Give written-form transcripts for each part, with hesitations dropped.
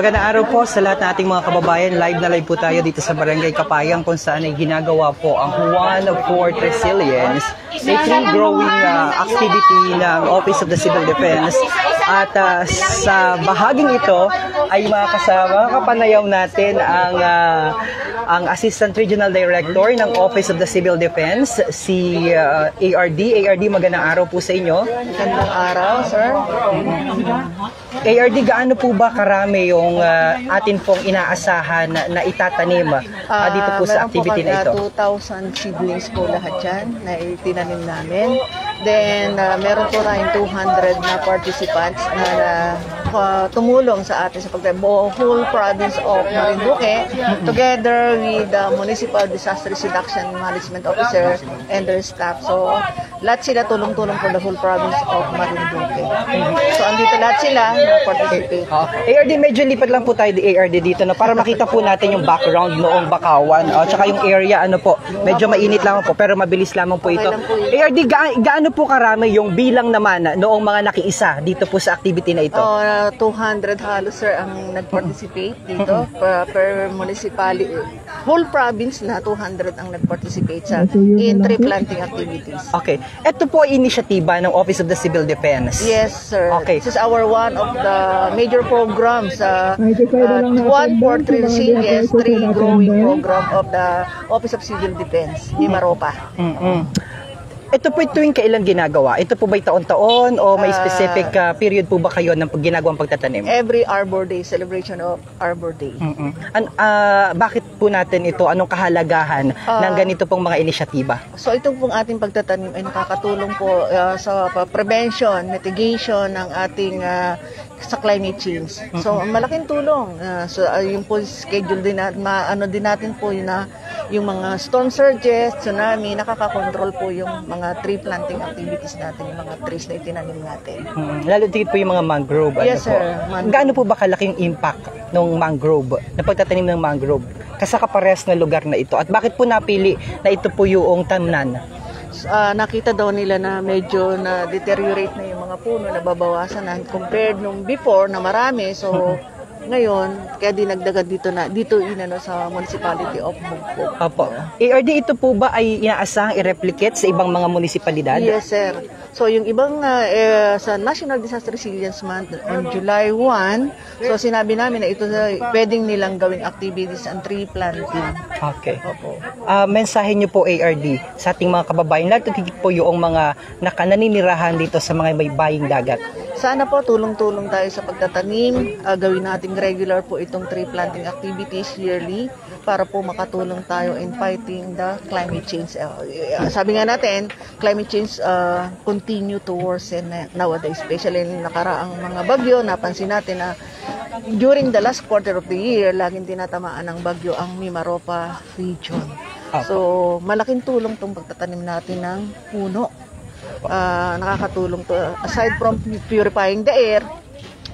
Magandang araw po sa lahat ng ating mga kababayan. Live na live po tayo dito sa Barangay Kapayang kung saan ay ginagawa po ang Juan Fort Resilience, a tree growing activity ng Office of the Civil Defense. At sa bahaging ito ay makakasama kapanayaw natin ang Assistant Regional Director ng Office of the Civil Defense, si ARD. ARD, magandang araw po sa inyo. Magandang araw, sir. ARD, gaano po ba karami yung atin pong inaasahan na itatanim dito po sa activity na ito? Meron po 2,000 seedlings po lahat yan na itinanim namin. Then, meron po tayong 200 na participants na tumulong sa atin sa pagtanim. Whole province of Marinduque, together with the Municipal Disaster Reduction Management Officer and their staff. So, lahat sila tulong-tulong for the whole province of Marinduque. So, andito lahat sila na participate. ARD, medyo lipat lang po tayo di ARD dito no, para makita po natin yung background noong Bakawan. Tsaka yung area, ano po, medyo mainit lang po, pero mabilis lamang po ito. ARD, gaano po karami yung bilang naman noong mga nakiisa dito po sa activity na ito? 200 halos, sir, ang nag-participate dito per municipality. Whole province na 200 ang nag-participate sa in tree planting activities. Okay. Ito po ay inisyatiba ng Office of the Civil Defense. Yes, sir. Okay. This is our one of the major programs, Juan Fort Resilience tree growing program of the Office of Civil Defense, Mimaropa. Ito po tuwing kailan ginagawa? Ito po ba'y taon-taon o may specific period po ba kayo ng ginagawang pagtatanim? Every Arbor Day, celebration of Arbor Day. Bakit po natin ito? Anong kahalagahan ng ganito pong mga inisyatiba? So itong pong ating pagtatanim ay nakakatulong po sa prevention, mitigation ng ating sa climate change. So malaking tulong. So yung po schedule din din natin po yung mga storm surges, tsunami, nakaka-control po yung mga tree planting activities natin, yung mga trees na itinanim natin. Lalo dito po yung mga mangrove. Yes, sir. Gaano po ba kalaking impact ng mangrove, na pagtatanim ng mangrove, kasakapares na lugar na ito? At bakit po napili na ito po yung tamnan? Nakita daw nila na medyo na-deteriorate na yung mga puno, nababawasan na compared nung before na marami. So, ngayon, kaya dinagdagan dito sa Municipality of Mungkog. Opo. ARD, ito po ba ay inaasahang i-replicate sa ibang mga munisipalidad? Yes, sir. So, yung ibang sa National Disaster Resilience Month on July 1, so sinabi namin na ito pwedeng nilang gawing activities and tree planting. Okay. Opo. Mensahe niyo po, ARD, sa ating mga kababayan, lahat po yung mga naninirahan dito sa mga may baying dagat. Sana po tulong-tulong tayo sa pagtatanim, gawin nating regular po itong tree planting activities yearly para po makatulong tayo in fighting the climate change. Sabi nga natin, climate change continue to worsen nowadays, especially in nakaraang mga bagyo. Napansin natin na during the last quarter of the year, laging tinatamaan ng bagyo ang Mimaropa region. So, malaking tulong itong pagtatanim natin ng puno. Nakakatulong to. Aside from purifying the air,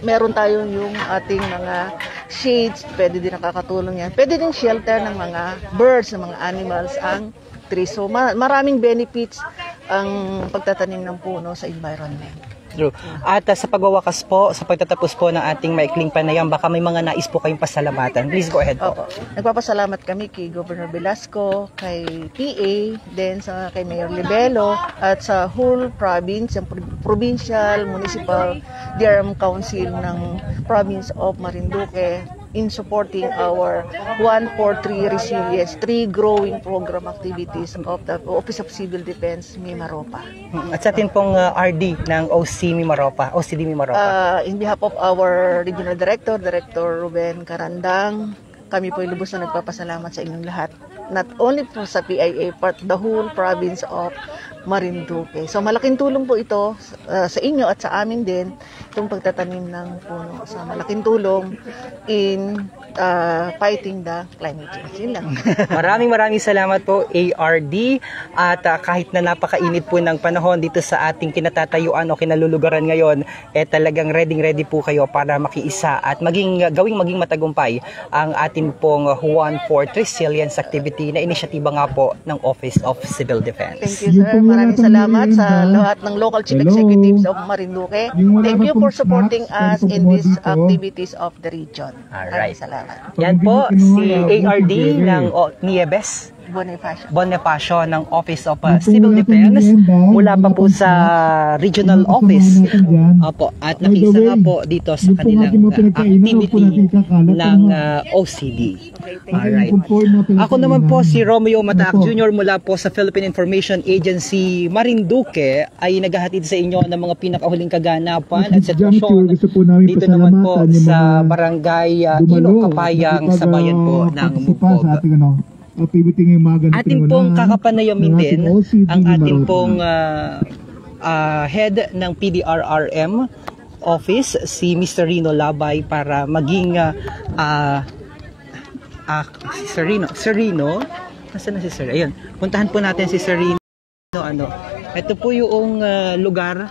meron tayo yung ating mga shades, pwede din nakakatulong yan. Pwede din shelter ng mga birds, ng mga animals, ang trees. So maraming benefits ang pagtatanim ng puno sa environment. True. At sa pagwawakas po, sa pagtatapos po ng ating maikling panayam, baka may mga nais po kayong pasalamatan. Please go ahead po. Opo. Nagpapasalamat kami kay Governor Velasco, kay PA, then kay Mayor Libelo, at sa whole province, yung provincial, municipal, DRM Council ng Province of Marinduque in supporting our 143 Resilience tree growing program activities of the Office of Civil Defense, Mimaropa. At sa atin pong RD ng OCD Mimaropa. In behalf of our Regional Director, Director Ruben Carandang, kami po lubos na nagpapasalamat sa inyong lahat. Not only po sa PIA, but the whole province of Marinduque. So malaking tulong po ito sa inyo at sa amin din itong pagtatanim ng puno. So malaking tulong in fighting the climate change. Yun lang. Maraming salamat po ARD at kahit na napakainit po ng panahon dito sa ating kinatatayuan o kinalulugaran ngayon, talagang ready po kayo para makiisa at maging matagumpay ang ating pong Juan Fort Resilience Activity na inisyatiba nga po ng Office of Civil Defense. Thank you, sir. Maraming salamat sa lahat ng local chief executives of Marinduque. Thank you for supporting us in these activities of the region. Alright. Maraming salamat. Yan po si ARD ng Nieves Bonifacio. ng Office of Civil Defense mula pa po sa Regional Office. Opo, at nakiisa nga po dito sa kanilang activity ng OCD. Alright. Ako naman po si Romeo Mataak Jr. mula po sa Philippine Information Agency Marinduque ay naghahatid sa inyo ng mga pinakahuling kaganapan at sitwasyon dito naman po sa Barangay Ilo Kapayang sa bayan po ng Mugpog. Activity ngayong mga ganito. Atin pong kakapanayamin din ang ating pong head ng PDRRM office, si Mr. Rino Labay, para maging si Sir Rino, nasaan na si Sir? Ayun, puntahan po natin si Sir Rino. Ito po yung lugar